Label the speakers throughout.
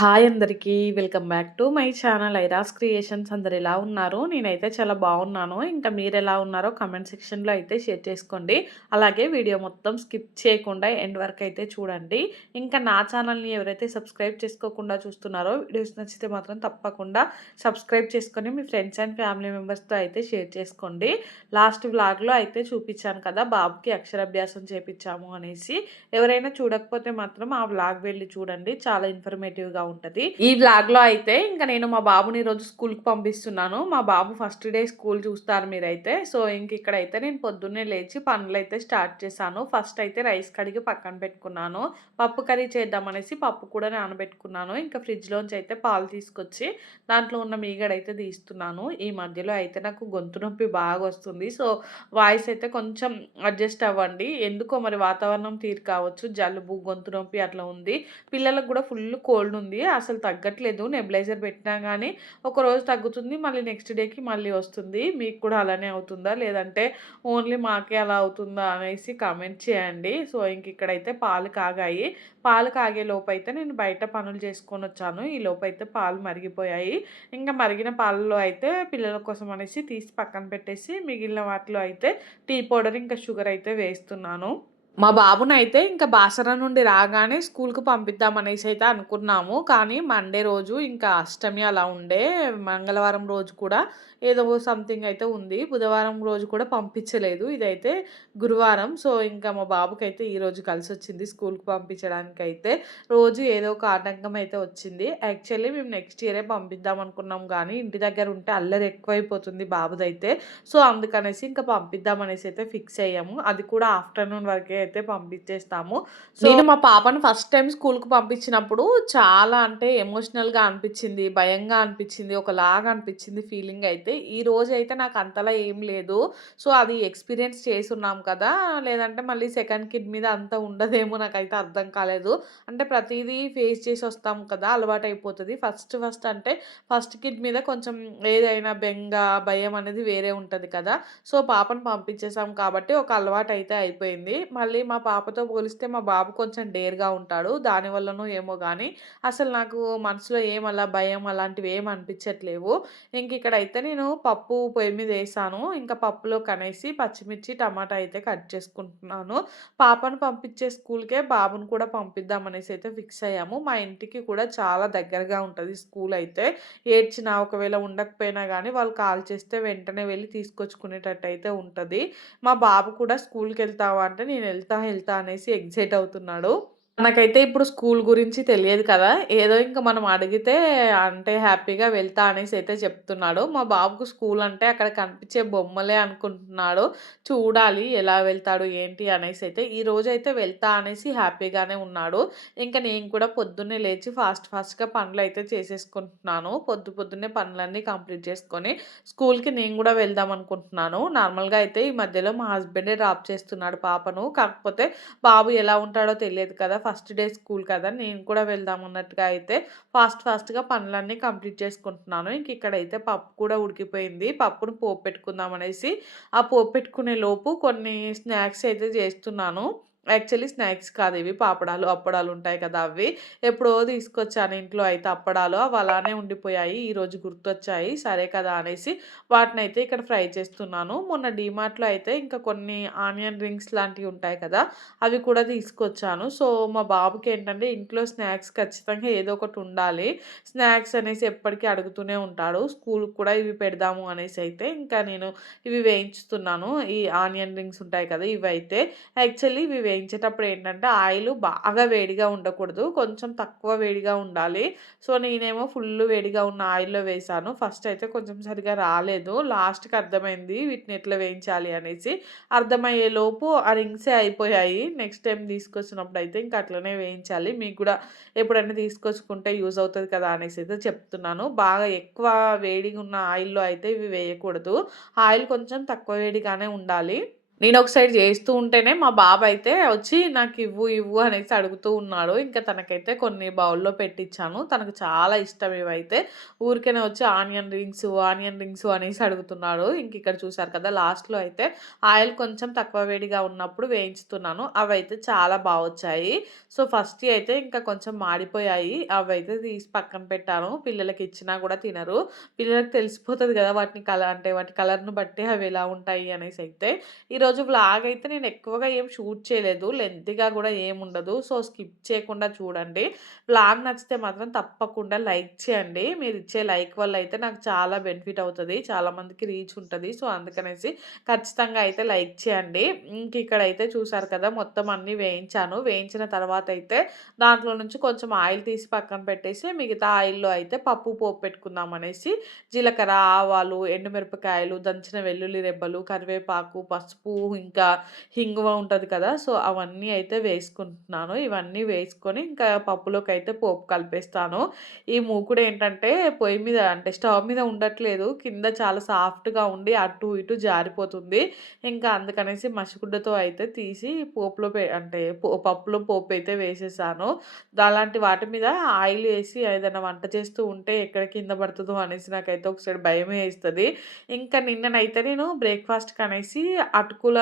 Speaker 1: Hi అందరికీ welcome back to my channel Iras creations. అందరు ఎలా ఉన్నారు? నేనైతే చాలా బాగున్నాను. ఇంకా మీరు ఎలా ఉన్నారో కమెంట్ సెక్షన్లో అయితే షేర్ చేసుకోండి. అలాగే వీడియో మొత్తం స్కిప్ చేయకుండా ఎండ్ వరకు అయితే చూడండి. ఇంకా నా ఛానల్ని ఎవరైతే సబ్స్క్రైబ్ చేసుకోకుండా చూస్తున్నారో వీడియోస్ నచ్చితే మాత్రం తప్పకుండా సబ్స్క్రైబ్ చేసుకొని మీ ఫ్రెండ్స్ అండ్ ఫ్యామిలీ మెంబర్స్తో అయితే షేర్ చేసుకోండి. లాస్ట్ వ్లాగ్లో అయితే చూపించాను కదా బాబుకి అక్షరాభ్యాసం చేపించాము అనేసి. ఎవరైనా చూడకపోతే మాత్రం ఆ వ్లాగ్ వెళ్ళి చూడండి. చాలా ఇన్ఫర్మేటివ్గా ఉంటుంది ఈ బ్లాగ్లో అయితే ఇంకా నేను మా బాబుని రోజు స్కూల్కి పంపిస్తున్నాను. మా బాబు ఫస్ట్ డే స్కూల్ చూస్తారు మీరైతే. సో ఇంక ఇక్కడైతే నేను పొద్దున్నే లేచి పనులు అయితే స్టార్ట్ చేశాను. ఫస్ట్ అయితే రైస్ కడిగి పక్కన పెట్టుకున్నాను. పప్పు కర్రీ చేద్దామనేసి పప్పు కూడా నానబెట్టుకున్నాను. ఇంకా ఫ్రిడ్జ్ లోంచి అయితే పాలు తీసుకొచ్చి దాంట్లో ఉన్న మీగడైతే తీస్తున్నాను. ఈ మధ్యలో అయితే నాకు గొంతు నొప్పి బాగా వస్తుంది. సో వాయిస్ అయితే కొంచెం అడ్జస్ట్ అవ్వండి. ఎందుకో మరి వాతావరణం తీరు కావచ్చు. జలుబు గొంతు నొప్పి అట్లా ఉంది. పిల్లలకు కూడా ఫుల్ కోల్డ్ ఉంది. అసలు తగ్గట్లేదు. నెబిలైజర్ పెట్టినా కానీ ఒకరోజు తగ్గుతుంది మళ్ళీ నెక్స్ట్ డేకి మళ్ళీ వస్తుంది. మీకు కూడా అలానే అవుతుందా? లేదంటే ఓన్లీ మాకే అలా అవుతుందా అనేసి కామెంట్ చేయండి. సో ఇంక ఇక్కడైతే పాలు కాగాయి. పాలు కాగే లోపైతే అయితే నేను బయట పనులు చేసుకొని వచ్చాను. ఈ లోపైతే అయితే పాలు మరిగిపోయాయి. ఇంకా మరిగిన పాలలో అయితే పిల్లల కోసం అనేసి తీసి పక్కన పెట్టేసి మిగిలిన వాటిలో అయితే టీ పౌడర్ ఇంకా షుగర్ అయితే వేస్తున్నాను. మా బాబునైతే ఇంకా బాసర నుండి రాగానే స్కూల్‌కి పంపిద్దామనేసి అయితే అనుకున్నాము. కానీ మండే రోజు ఇంకా అష్టమి అలా ఉండే. మంగళవారం రోజు కూడా ఏదో సంథింగ్ అయితే ఉంది. బుధవారం రోజు కూడా పంపించలేదు. ఇదైతే గురువారం. సో, ఇంకా మా బాబుకి అయితే ఈరోజు కలిసొచ్చింది స్కూల్‌కి పంపించడానికైతే. రోజు ఏదో ఒక ఆటంకం అయితే వచ్చింది. యాక్చువల్లీ మేము నెక్స్ట్ ఇయరే పంపిద్దాం అనుకున్నాం కానీ ఇంటి దగ్గర ఉంటే అల్లరి ఎక్కువైపోతుంది బాబుదైతే. సో, అందుకనేసి ఇంకా పంపిద్దాం అనేసి అయితే ఫిక్స్ అయ్యాము. అది కూడా ఆఫ్టర్‌నూన్ వరకే అయితే పంపించేస్తాము. సో నేను మా పాపను ఫస్ట్ టైం స్కూల్‌కి పంపించినప్పుడు చాలా అంటే ఎమోషనల్‌గా అనిపించింది. భయంగా అనిపించింది. ఒకలాగా అనిపించింది ఫీలింగ్ అయితే. ఈ రోజు అయితే నాకు అంతలా ఏం లేదు. సో, అది ఎక్స్‌పీరియన్స్ చేసున్నాం కదా! లేదంటే మళ్ళీ సెకండ్ కిడ్ మీద అంత ఉండదేమో నాకైతే అర్థం కాలేదు. అంటే ప్రతిదీ ఫేస్ చేసి వస్తాం కదా! అలవాటు అయిపోతుంది ఫస్ట్ ఫస్ట్ అంటే ఫస్ట్ కిడ్ మీద కొంచెం ఏదైనా బెంగ, భయం అనేది వేరే ఉంటుంది కదా! సో, పాపను పంపించేసాం కాబట్టి ఒక అలవాటు అయితే అయిపోయింది. మళ్ళీ మళ్ళీ మా పాపతో పోలిస్తే మా బాబు కొంచెం డేర్‌గా ఉంటాడు. దానివల్లనో ఏమో కానీ అసలు నాకు మనసులో ఏం అలా భయం అలాంటివి ఏం అనిపించట్లేవు. ఇంక ఇక్కడైతే నేను పప్పు పొయ్యి మీద వేసాను ఇంకా పప్పులో కనేసి పచ్చిమిర్చి, టమాటా అయితే కట్ చేసుకుంటున్నాను. పాపను పంపించే స్కూల్‌కే బాబుని కూడా పంపిద్దాం అనేసి అయితే ఫిక్స్ అయ్యాము. మా ఇంటికి కూడా చాలా దగ్గరగా ఉంటుంది స్కూల్ అయితే. ఏడ్చినా ఒకవేళ ఉండకపోయినా కానీ వాళ్ళు కాల్ చేస్తే వెంటనే వెళ్ళి తీసుకొచ్చుకునేటట్టు అయితే ఉంటుంది మా బాబు కూడా స్కూల్కి వెళ్తావా అంటే నేను వెళ్తా వెళ్తా అనేసి ఎగ్జైట్ అవుతున్నాడు. మనకైతే ఇప్పుడు స్కూల్ గురించి తెలియదు కదా! ఏదో ఇంకా మనం అడిగితే అంటే హ్యాపీగా వెళ్తా అనేసి అయితే చెప్తున్నాడు. మా బాబుకు స్కూల్ అంటే అక్కడ కనిపించే బొమ్మలే అనుకుంటున్నాడు. చూడాలి ఎలా వెళ్తాడు ఏంటి అనేసి అయితే. ఈరోజైతే వెళ్తా అనేసి హ్యాపీగానే ఉన్నాడు. ఇంకా నేను కూడా పొద్దున్నే లేచి ఫాస్ట్ ఫాస్ట్‌గా పనులైతే చేసేసుకుంటున్నాను. పొద్దు పొద్దున్నే పనులన్నీ కంప్లీట్ చేసుకొని స్కూల్‌కి నేను కూడా వెళ్దాం అనుకుంటున్నాను. నార్మల్‌గా అయితే ఈ మధ్యలో మా హస్బెండే డ్రాప్ చేస్తున్నాడు పాపను. కాకపోతే బాబు ఎలా ఉంటాడో తెలియదు కదా! ఫస్ట్ డే స్కూల్ కదా నేను కూడా వెళ్దాం అన్నట్టుగా అయితే ఫాస్ట్ ఫాస్ట్గా పనులన్నీ కంప్లీట్ చేసుకుంటున్నాను. ఇంక ఇక్కడైతే పప్పు కూడా ఉడికిపోయింది. పప్పును పోపు పెట్టుకుందాం అనేసి ఆ పోపు పెట్టుకునే లోపు కొన్ని స్నాక్స్ అయితే చేస్తున్నాను. యాక్చువల్లీ స్నాక్స్ కాదు ఇవి పాపడాలు అప్పడాలు ఉంటాయి కదా అవి ఎప్పుడో తీసుకొచ్చాను ఇంట్లో అయితే అప్పడాలు అవి అలానే ఉండిపోయాయి ఈరోజు గుర్తొచ్చాయి సరే కదా అనేసి వాటిని అయితే ఇక్కడ ఫ్రై చేస్తున్నాను. మొన్న డీమార్ట్లో అయితే ఇంకా కొన్ని ఆనియన్ రింగ్స్ లాంటివి ఉంటాయి కదా అవి కూడా తీసుకొచ్చాను. సో మా బాబుకి ఏంటంటే ఇంట్లో స్నాక్స్ ఖచ్చితంగా ఏదో ఒకటి ఉండాలి. స్నాక్స్ అనేసి ఎప్పటికీ అడుగుతూనే ఉంటాడు. స్కూల్కి కూడా ఇవి పెడదాము అనేసి అయితే ఇంకా నేను ఇవి వేయించుతున్నాను. ఈ ఆనియన్ రింగ్స్ ఉంటాయి కదా ఇవి అయితే యాక్చువల్లీ ఇవి వేయించేటప్పుడు ఏంటంటే ఆయిల్ బాగా వేడిగా ఉండకూడదు. కొంచెం తక్కువ వేడిగా ఉండాలి. సో నేనేమో ఫుల్ వేడిగా ఉన్న ఆయిల్లో వేసాను. ఫస్ట్ అయితే కొంచెం సరిగా రాలేదు. లాస్ట్కి అర్థమైంది వీటిని ఎట్లా వేయించాలి అనేసి. అర్థమయ్యేలోపు ఆ రింగ్సే అయిపోయాయి. నెక్స్ట్ టైం తీసుకొచ్చినప్పుడు అయితే ఇంకా అట్లనే వేయించాలి. మీకు కూడా ఎప్పుడైనా తీసుకొచ్చుకుంటే యూజ్ అవుతుంది కదా అనేసి అయితే చెప్తున్నాను. బాగా ఎక్కువ వేడిగా ఉన్న ఆయిల్లో అయితే ఇవి వేయకూడదు. ఆయిల్ కొంచెం తక్కువ వేడిగానే ఉండాలి. నేను ఒక సైడ్ చేస్తూ ఉంటేనే మా బాబు అయితే వచ్చి నాకు ఇవ్వు ఇవ్వు అనేసి అడుగుతూ ఉన్నాడు. ఇంకా తనకైతే కొన్ని బౌల్లో పెట్టించాను తనకు చాలా ఇష్టం ఇవైతే. ఊరికేనే వచ్చి ఆనియన్ రింగ్స్ ఆనియన్ రింగ్స్ అనేసి అడుగుతున్నాడు. ఇంక ఇక్కడ చూసారు కదా లాస్ట్లో అయితే ఆయిల్ కొంచెం తక్కువ వేడిగా ఉన్నప్పుడు వేయించుతున్నాను. అవి అయితే చాలా బాగా వచ్చాయి. సో ఫస్ట్ అయితే ఇంకా కొంచెం మాడిపోయాయి. అవి అయితే తీసి పక్కన పెట్టాను. పిల్లలకి ఇచ్చినా కూడా తినరు. పిల్లలకి తెలిసిపోతుంది కదా వాటిని కలర్ అంటే వాటి కలర్ను బట్టి అవి ఎలా ఉంటాయి అనేసి అయితే. ఈరోజు ఈరోజు వ్లాగ్ అయితే నేను ఎక్కువగా ఏం షూట్ చేయలేదు. లెంత్గా కూడా ఏముండదు సో స్కిప్ చేయకుండా చూడండి. వ్లాగ్ నచ్చితే మాత్రం తప్పకుండా లైక్ చేయండి. మీరు ఇచ్చే లైక్ వల్ల అయితే నాకు చాలా బెనిఫిట్ అవుతుంది. చాలామందికి రీచ్ ఉంటుంది. సో అందుకనేసి ఖచ్చితంగా అయితే లైక్ చేయండి. ఇంక ఇక్కడ అయితే చూసారు కదా మొత్తం అన్నీ వేయించాను. వేయించిన తర్వాత అయితే దాంట్లో నుంచి కొంచెం ఆయిల్ తీసి పక్కన పెట్టేసి మిగతా ఆయిల్లో అయితే పప్పు పోపు పెట్టుకుందాం అనేసి జీలకర్ర ఆవాలు ఎండుమిరపకాయలు దంచిన వెల్లుల్లి రెబ్బలు కరివేపాకు పసుపు ఇంకా హింగువ ఉంటుంది కదా సో అవన్నీ అయితే వేసుకుంటున్నాను. ఇవన్నీ వేసుకొని ఇంకా పప్పులోకి అయితే పోపు కలిపేస్తాను. ఈ మూకుడు ఏంటంటే పొయ్యి మీద అంటే స్టవ్ మీద ఉండట్లేదు కింద చాలా సాఫ్ట్గా ఉండి అటు ఇటు జారిపోతుంది. ఇంకా అందుకనేసి మసిగుడ్డతో అయితే తీసి పోపులో అంటే పప్పులో పోపు అయితే వేసేసాను. అలాంటి వాటి మీద ఆయిల్ వేసి ఏదైనా వంట చేస్తూ ఉంటే ఎక్కడ కింద పడుతుందో అనేసి నాకైతే ఒకసారి భయమే వేస్తుంది. ఇంకా నిన్ననైతే నేను బ్రేక్ఫాస్ట్కి అనేసి అటుకు అటుకుల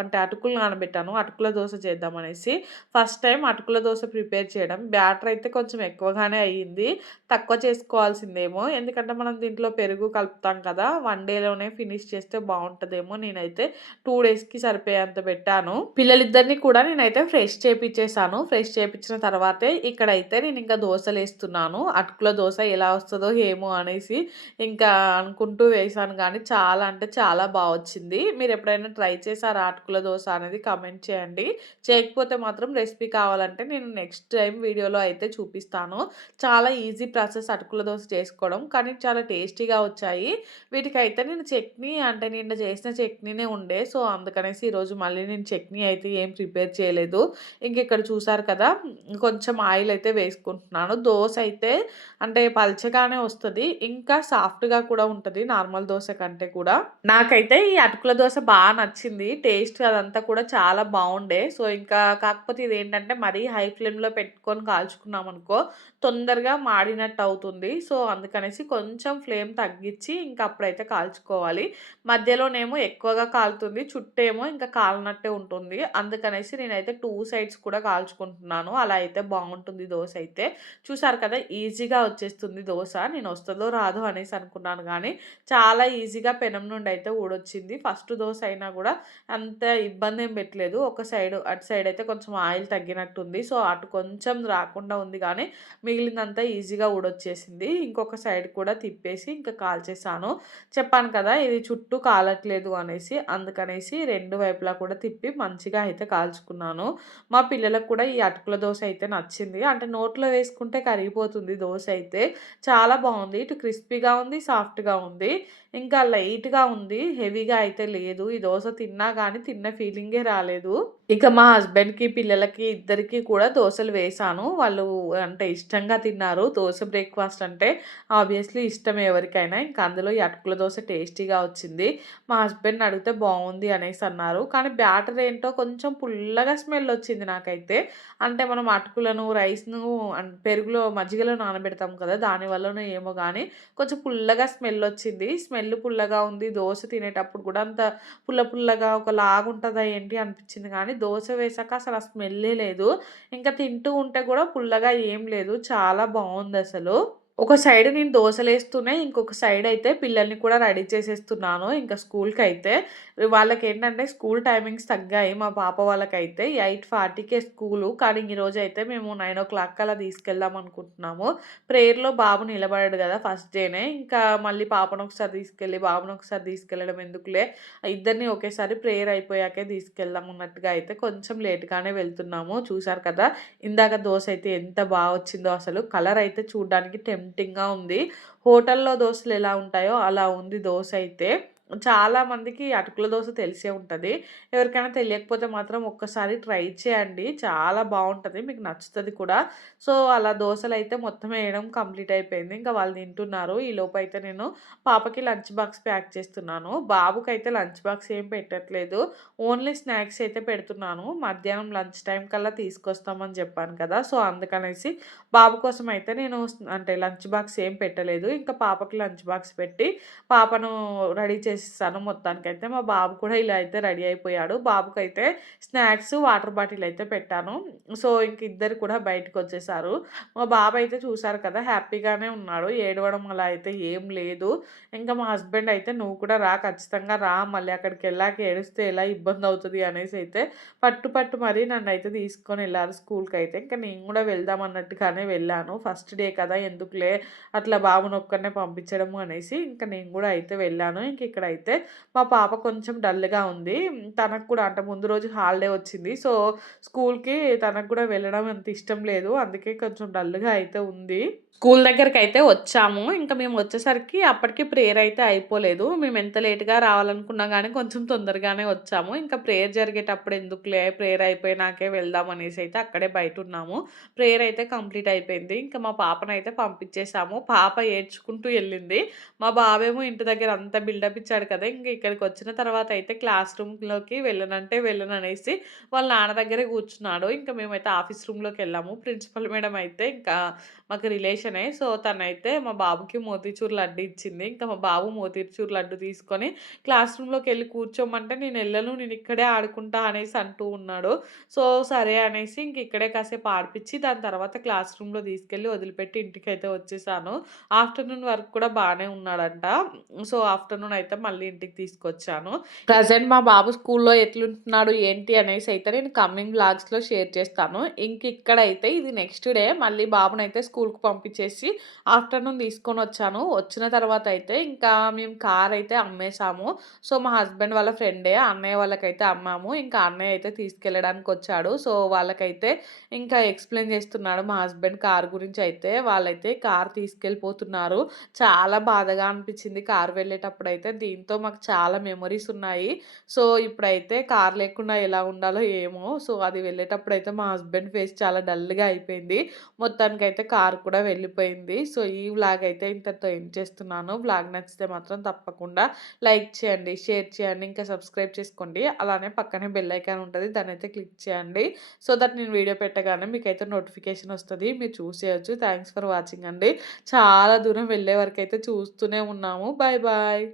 Speaker 1: అంటే అటుకులు నానబెట్టాను. అటుకుల దోశ చేద్దామనేసి ఫస్ట్ టైం అటుకుల దోశ ప్రిపేర్ చేయడం. బ్యాటర్ అయితే కొంచెం ఎక్కువగానే అయ్యింది. తక్కువ చేసుకోవాల్సిందేమో. ఎందుకంటే మనం దీంట్లో పెరుగు కలుపుతాం కదా వన్ డేలోనే ఫినిష్ చేస్తే బాగుంటుందేమో నేనైతే టూ డేస్కి సరిపోయేంత పెట్టాను. పిల్లలిద్దరిని కూడా నేనైతే ఫ్రెష్ చేపించేసాను ఫ్రెష్ చేపించిన తర్వాతే ఇక్కడైతే నేను ఇంకా దోశలు వేస్తున్నాను. అటుకుల దోశ ఎలా వస్తుందో ఏమో అనేసి ఇంకా అనుకుంటూ వేసాను. కానీ చాలా అంటే చాలా బాగా వచ్చింది మీరు ఎప్పుడైనా ట్రై చేశారు అటుకుల దోశ అనేది కమెంట్ చేయండి. చేయకపోతే మాత్రం రెసిపీ కావాలంటే నేను నెక్స్ట్ టైం వీడియోలో అయితే చూపిస్తాను. చాలా ఈజీ ప్రాసెస్ అటుకుల దోశ చేసుకోవడం కానీ చాలా టేస్టీగా వచ్చాయి. వీటికైతే నేను చట్నీ అంటే నిన్న చేసిన చట్నీనే ఉండే. సో అందుకనేసి ఈరోజు మళ్ళీ నేను చట్నీ అయితే ఏం ప్రిపేర్ చేయలేదు. ఇంక ఇక్కడ చూసారు కదా కొంచెం ఆయిల్ అయితే వేసుకుంటున్నాను. దోశ అయితే అంటే పల్చగానే వస్తుంది ఇంకా సాఫ్ట్గా కూడా ఉంటుంది నార్మల్ దోశ కంటే కూడా. నాకైతే ఈ అటుకుల దోశ బాగా నచ్చింది. టేస్ట్ అదంతా కూడా చాలా బాగుండే సో ఇంకా కాకపోతే ఇది ఏంటంటే మరీ హై ఫ్లేమ్లో పెట్టుకొని కాల్చుకున్నాం అనుకో తొందరగా మాడినట్టు అవుతుంది సో అందుకనేసి కొంచెం ఫ్లేమ్ తగ్గించి ఇంకా అప్పుడైతే కాల్చుకోవాలి. మధ్యలోనేమో ఎక్కువగా కాలుతుంది చుట్టేమో ఇంకా కాలనట్టే ఉంటుంది. అందుకనేసి నేనైతే టూ సైడ్స్ కూడా కాల్చుకుంటున్నాను. అలా అయితే బాగుంటుంది దోశ అయితే. చూసారు కదా ఈజీగా వచ్చేస్తుంది దోశ. నేను వస్తుందో రాదు అనేసి అనుకున్నాను కానీ చాలా ఈజీగా పెనం నుండి అయితే ఊడొచ్చింది. ఫస్ట్ దోశ అయినా కూడా అంత ఇబ్బంది ఏం పెట్టలేదు. ఒక సైడ్ అటు సైడ్ అయితే కొంచెం ఆయిల్ తగ్గినట్టుంది. సో అటు కొంచెం రాకుండా ఉంది కానీ మిగిలినంతా ఈజీగా ఊడొచ్చేసింది. ఇంకొక సైడ్ కూడా తిప్పేసి ఇంకా కాల్చేసాను. చెప్పాను కదా ఇది చుట్టూ కాలట్లేదు అనేసి. అందుకనేసి రెండు వైపులా కూడా తిప్పి మంచిగా అయితే కాల్చుకున్నాను. మా పిల్లలకు కూడా ఈ అటుకుల దోశ అయితే నచ్చింది. అంటే నోట్లో వేసుకుంటే కరిగిపోతుంది దోశ అయితే. చాలా బాగుంది. ఇటు క్రిస్పీగా ఉంది సాఫ్ట్గా ఉంది. ఇంకా లైట్గా ఉంది. హెవీగా అయితే లేదు. ఈ దోశ తిన్నా కానీ తిన్న ఫీలింగే రాలేదు. ఇక మా హస్బెండ్కి పిల్లలకి ఇద్దరికి కూడా దోశలు వేశాను వాళ్ళు అంటే ఇష్టంగా తిన్నారు. దోశ బ్రేక్ఫాస్ట్ అంటే ఆబ్వియస్లీ ఇష్టం ఎవరికైనా. ఇంకా అందులో ఈ అటుకుల దోశ టేస్టీగా వచ్చింది. మా హస్బెండ్ అడిగితే బాగుంది అనేసి అన్నారు. కానీ బ్యాటర్ ఏంటో కొంచెం పుల్లగా స్మెల్ వచ్చింది నాకైతే. అంటే మనం అటుకులను రైస్ను పెరుగులో మజ్జిగలో నానబెడతాం కదా దానివల్లనే ఏమో కానీ కొంచెం పుల్లగా స్మెల్ వచ్చింది. స్మెల్ పుల్లగా ఉంది. దోశ తినేటప్పుడు కూడా అంత పుల్ల పుల్లగా ఒక లాగుంటుందా ఏంటి అనిపించింది. కానీ దోశ వేసాక అసలు స్మెల్లే లేదు. ఇంకా తింటూ ఉంటే కూడా పుల్లగా ఏం లేదు. చాలా బాగుంది అసలు. ఒక సైడ్ నేను దోశలేస్తూనే ఇంకొక సైడ్ అయితే పిల్లల్ని కూడా రెడీ చేసేస్తున్నాను. ఇంకా స్కూల్కి అయితే వాళ్ళకి ఏంటంటే స్కూల్ టైమింగ్స్ తగ్గాయి. మా పాప వాళ్ళకైతే ఎయిట్ ఫార్టీకే స్కూలు. కానీ ఈరోజు అయితే మేము నైన్ ఓ క్లాక్ అలా తీసుకెళ్దాం అనుకుంటున్నాము. ప్రేయర్లో బాబు నిలబడాడు కదా ఫస్ట్ డేనే. ఇంకా మళ్ళీ పాపను ఒకసారి తీసుకెళ్ళి బాబును ఒకసారి తీసుకెళ్ళడం ఎందుకులే? ఇద్దరిని ఒకేసారి ప్రేయర్ అయిపోయాకే తీసుకెళ్దాం అన్నట్టుగా అయితే కొంచెం లేట్గానే వెళ్తున్నాము. చూసారు కదా ఇందాక దోశ అయితే ఎంత బాగా వచ్చిందో అసలు. కలర్ అయితే చూడడానికి టెంప్టింగ్గా ఉంది. హోటల్లో దోశలు ఎలా ఉంటాయో అలా ఉంది దోశ అయితే. చాలా మందికి అటుకుల దోశ తెలిసే ఉంటుంది ఎవరికైనా తెలియకపోతే మాత్రం ఒక్కసారి ట్రై చేయండి. చాలా బాగుంటుంది మీకు నచ్చుతుంది కూడా. సో, అలా దోసలైతే మొత్తం వేయడం కంప్లీట్ అయిపోయింది. ఇంకా వాళ్ళు తింటున్నారు. ఈ లోపై అయితే నేను పాపకి లంచ్ బాక్స్ ప్యాక్ చేస్తున్నాను. బాబుకైతే లంచ్ బాక్స్ ఏం పెట్టట్లేదు. ఓన్లీ స్నాక్స్ అయితే పెడుతున్నాను. మధ్యాహ్నం లంచ్ టైం కల్లా తీసుకొస్తామని చెప్పాను కదా! సో, అందుకనేసి బాబు కోసం అయితే నేను అంటే లంచ్ బాక్స్ ఏం పెట్టలేదు. ఇంకా పాపకి లంచ్ బాక్స్ పెట్టి పాపను రెడీ చేసిస్తాను మొత్తానికైతే. మా బాబు కూడా ఇలా అయితే రెడీ అయిపోయాడు. బాబుకైతే స్నాక్స్, వాటర్ బాటిల్ అయితే పెట్టాను. సో, ఇంక ఇద్దరు కూడా బయటకొచ్చేసారు. మా బాబు అయితే చూసారు కదా! హ్యాపీగానే ఉన్నాడు. ఏడవడం అలా అయితే ఏం లేదు. ఇంకా మా హస్బెండ్ అయితే "నువ్వు కూడా రా ఖచ్చితంగా రా. మళ్ళీ అక్కడికి వెళ్ళాక ఏడిస్తే ఎలా ఇబ్బంది అవుతుంది అనేసి అయితే పట్టు పట్టు మరీ నన్ను అయితే తీసుకొని వెళ్ళారు స్కూల్కి అయితే ఇంకా నేను కూడా వెళ్దాం అన్నట్టుగానే వెళ్ళాను. ఫస్ట్ డే కదా! ఎందుకులే అట్లా బాబునొక్కడినే పంపించడము అనేసి ఇంక నేను కూడా అయితే వెళ్ళాను. ఇంక ఇక్కడైతే మా పాప కొంచెం డల్‌గా ఉంది. తనకు కూడా అంటే ముందు రోజు హాలిడే వచ్చింది. సో, స్కూల్‌కి తనకు కూడా వెళ్ళడం అంత ఇష్టం లేదు. అందుకే కొంచెం డల్‌గా అయితే ఉంది. స్కూల్ దగ్గరికి అయితే వచ్చాము. ఇంకా మేము వచ్చేసరికి అప్పటికి ప్రేయర్ అయితే అయిపోలేదు. మేము ఎంత లేట్‌గా రావాలనుకున్నా కానీ కొంచెం తొందరగానే వచ్చాము. ఇంకా ప్రేయర్ జరిగేటప్పుడు ఎందుకులే ప్రేయర్ అయిపోయినాకే వెళ్దాం అనేసి అయితే అక్కడే బయట ఉన్నాము ప్రేయర్ అయితే కంప్లీట్ అయిపోయింది. ఇంకా మా పాపనైతే పంపించేసాము. పాప ఏడ్చుకుంటూ వెళ్ళింది మా బాబేమో ఇంటి దగ్గర అంతా బిల్డప్ వచ్చాడు కదా! ఇంక ఇక్కడికి వచ్చిన తర్వాత అయితే క్లాస్ రూమ్‌లోకి వెళ్ళనంటే వెళ్ళననేసి వాళ్ళ నాన్న దగ్గరే కూర్చున్నాడు. ఇంకా మేమైతే ఆఫీస్ రూమ్లోకి వెళ్ళాము ప్రిన్సిపల్ మేడం అయితే ఇంకా మాకు రిలేషనే. సో, తనైతే మా బాబుకి మోతీచూర్ లడ్డు ఇచ్చింది. ఇంకా మా బాబు మోతీచూర్ లడ్డు తీసుకొని క్లాస్ రూమ్లోకి వెళ్ళి కూర్చోమంటే నేను వెళ్ళను నేను ఇక్కడే ఆడుకుంటా అనేసి అంటూ ఉన్నాడు. సో, సరే అనేసి ఇంక ఇక్కడే కాసేపు ఆడిపిచ్చి దాని తర్వాత క్లాస్ రూమ్‌లో తీసుకెళ్ళి వదిలిపెట్టి ఇంటికైతే వచ్చేసాను. ఆఫ్టర్‌నూన్ వరకు కూడా బాగానే ఉన్నాడంట. సో, ఆఫ్టర్‌నూన్ అయితే మళ్ళీ ఇంటికి తీసుకొచ్చాను. ప్రజెంట్ మా బాబు స్కూల్‌లో ఎట్లుంటున్నాడు ఏంటి అనేసి అయితే నేను కమింగ్ బ్లాగ్స్లో షేర్ చేస్తాను. ఇంక ఇక్కడైతే ఇది నెక్స్ట్ డే మళ్ళీ బాబునైతే స్కూల్‌కి పంపించేసి ఆఫ్టర్‌నూన్ తీసుకొని వచ్చాను వచ్చిన తర్వాత అయితే ఇంకా మేము కార్ అయితే అమ్మేసాము. సో, మా హస్బెండ్ వాళ్ళ ఫ్రెండే అన్నయ్య వాళ్ళకైతే అమ్మాము. ఇంకా అన్నయ్య అయితే తీసుకెళ్ళడానికి వచ్చాడు. సో, వాళ్ళకైతే ఇంకా ఎక్స్‌ప్లెయిన్ చేస్తున్నాడు మా హస్బెండ్ కార్ గురించి అయితే. వాళ్ళైతే కార్ తీసుకెళ్ళిపోతున్నారు. చాలా బాధగా అనిపించింది కార్ వెళ్ళేటప్పుడు వెళ్ళేటప్పుడైతే. దీంతో మాకు చాలా మెమొరీస్ ఉన్నాయి. సో, ఇప్పుడైతే కార్ లేకుండా ఎలా ఉండాలో ఏమో! సో, అది వెళ్ళేటప్పుడు అయితే మా హస్బెండ్ ఫేస్ చాలా డల్‌గా అయిపోయింది. మొత్తానికైతే కార్ కూడా వెళ్ళిపోయింది. సో, ఈ వ్లాగ్ అయితే ఇంతతో ఏం చేస్తున్నాను. వ్లాగ్ నచ్చితే మాత్రం తప్పకుండా లైక్ చేయండి, షేర్ చేయండి, ఇంకా సబ్స్క్రైబ్ చేసుకోండి. అలానే పక్కనే బెల్ ఐకాన్ దాని అయితే క్లిక్ చేయండి. సో దట్ నేను వీడియో పెట్టగానే మీకైతే నోటిఫికేషన్ వస్తుంది మీరు చూసేయచ్చు థ్యాంక్స్ ఫర్ వాచింగ్ అండి. చాలా దూరం వెళ్ళే వరకు అయితే చూస్తూనే ఉన్నాము. Bye bye.